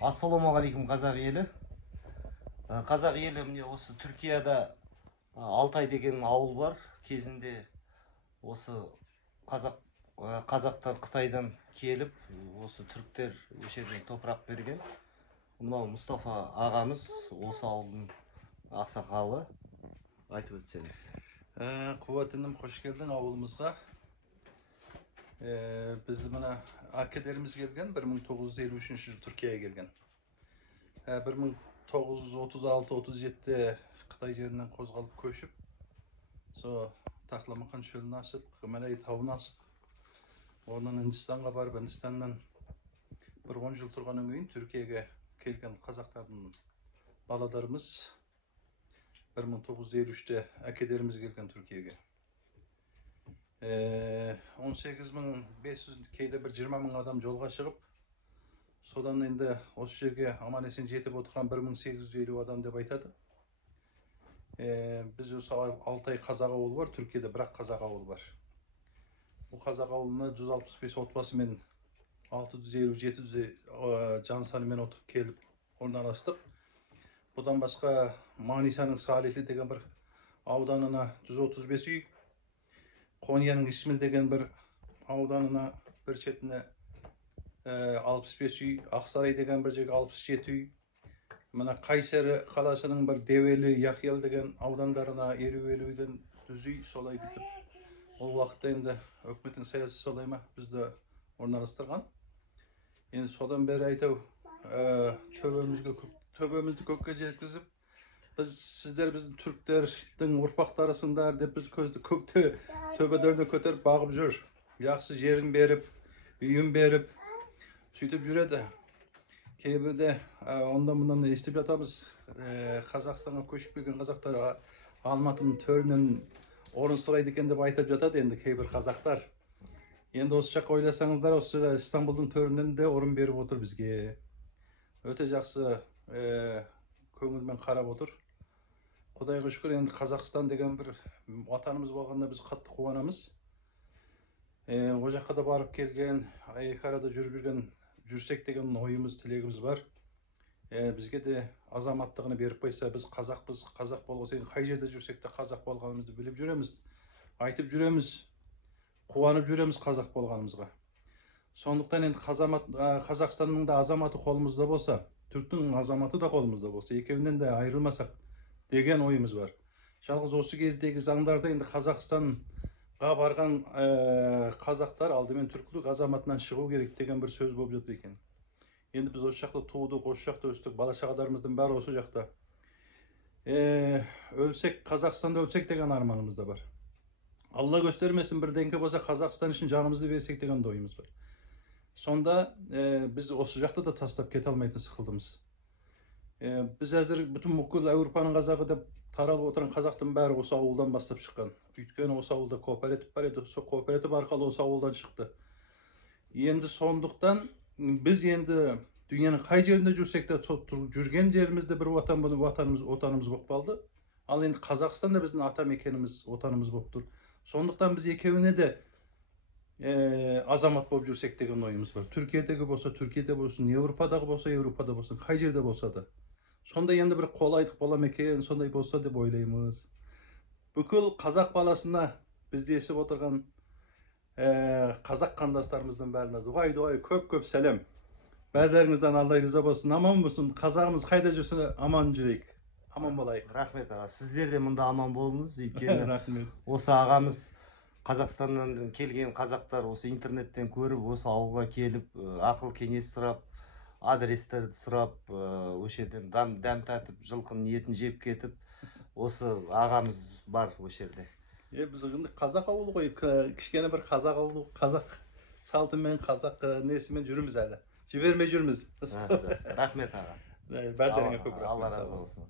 Ассалаумағалейкум қазақ елі. Қазақ елі міне осы Түркияда Алтай деген ауыл бар. Кезінде осы қазақтар Қытайдан келіп, осы түріктер өшерден топырақ берген. Мынау Мұстафа ағамыз осы ауылдың ақсақалы. Айтып өтсеңіз. Қуатыным, қош келдің ауылымызға. Біз мына әкелеріміз келген 1953 жылы Түркияға келген. 1936-37 Қытай жерінен қозғалып көшіп, со Тақламақан шөлін асып, Гималай тауын асып, онан Үндістанға барып, Үндістаннан бір 10 жыл тұрғаннан кейін Түркияға келген қазақтардың балаларымыз 1953-те әкелеріміз келген Түркияға. 18.500 кейде бір 20.000 адам жолға шығып, содан енді осы жерге аман есен жетіп отырған 1850 адам деп айтады. Біз осы Алтай қазақ ауылы бар, Түркияда бірақ қазақ ауылы бар. Бұл қазақ ауылына 165 отбасымен 650-700 жан санымен отырып келіп орналастық. Бұдан басқа Манисаның Салихли деген бір ауданына 135 үй, Конияның Исмил деген бір ауданына бір шетіне 65 үй, Ақсарай деген бір жерге 67 үй, мына Қайсары қаласының бір Девелі, Яхиял деген аудандарына 50 үйден 100 үй, солай кетіп. Ол уақытта енді өкіметтің саясаты солай ма бізді орналастырған. Енді содан бері айтау төбемізді көкке жеткізіп, сіздер біздің түріктердің ұрпақтарысыңдар деп біз көкте төбелеріне көтеріп бағып жүр. Жақсы жерін беріп, үйін беріп, сөйтіп жүреді. Кейбірде ондан естіп жатамыз, Қазақстанға көшіп келген қазақтар Алматының төрінен орын сұрайды екен деп айтып жатады енді кейбір қазақтар. Енді осы жаққа ойласаңыздар, осы Истанбулдың төрінен де орын беріп отыр бізге. Өте жақсы көңілмен қарап отыр. Құдайға шүкір, енді Қазақстан деген бір ватанымыз болғанда біз қатты қуанамыз. О жаққа да барып келген, екі арада жүрсек деген ойымыз, тілегіміз бар. Бізге де азаматтығын беріп қойса, біз қазақпыз, қазақ болғысы, қай жерде жүрсек те қазақ болғанымызды біліп жүреміз, айтып жүреміз, қуанып жүреміз қазақ болғанымызға. Сондықтан енді Қазақстанның да азаматы қолымызда болса, түріктің азаматы да қолымызда болса, екеуінен де айырылмасақ деген ойымыз бар. Жалғыз осы кездегі заңдарда енді Қазақстанға барған қазақтар алдымен түркілік азаматынан шығу керек деген бір сөз болып жатыр екен. Енді біз осы жақта туылдық, осы жақта өстік, бала-шағаларымыздың бәрі осы жақта. Өлсек, Қазақстанда өлсек деген арманымыз да бар. Алла göstermesin, бірдеңке болса Қазақстан үшін жанымызды берсек деген ойымыз бар. Сонда біз осы жақта да тастап кете алмайтын сықылдымыз. Біз әзір бүтін бүкіл Еуропаның қазағы деп таралып отырған қазақтың бәрі осы ауылдан бастап шыққан. Өйткені осы ауылда кооператив бар еді, сол кооператив арқылы осы ауылдан шықты. Енді сондықтан біз енді дүнияның қай жерінде жүрсек те жүрген жерімізде бір отанымыз болып қалды. Ал енді Қазақстан да біздің ата мекеніміз, отанымыз болып тұр. Сондықтан біз екеуіне де азамат болып жүрсек деген ойымыз бар. Түркиядегі болса, Түркияда болсын, Еуропадағы болса, Еуропада болсын, қай жерде болса да. Сондай енді бір қолайдық бола ма екен, сондай болса деп ойлаймыз. Бүкіл қазақ баласына бізде есіп отырған қазақ қандастарымыздың бәріне дұғай, көп сәлем. Бәріңізден Алла риза болсын, аман болсын. Қазағымыз қайда жүрсе аман жүрейік, аман болайық. Рахмет аға, сіздер де мұнда аман болыңыз. Рахмет. Осы ағамыз Қазақстаннан келген қазақтар осы интернеттен көріп, осы ауылға келіп, ақыл кеңес сұрап, адрестерді сұрап, өшерден дәм татып, жылқының етін жеп кетіп, осы ағамыз бар өшерде. Біз қазақ ауылы ғой, кішкене бір қазақ ауылы, қазақ салтымен, қазақ несімен жүрміз әлі. Жібермей жүрміз. Рахмет аға. Бәрдеріңе көп рахмет. Алла разы болсын.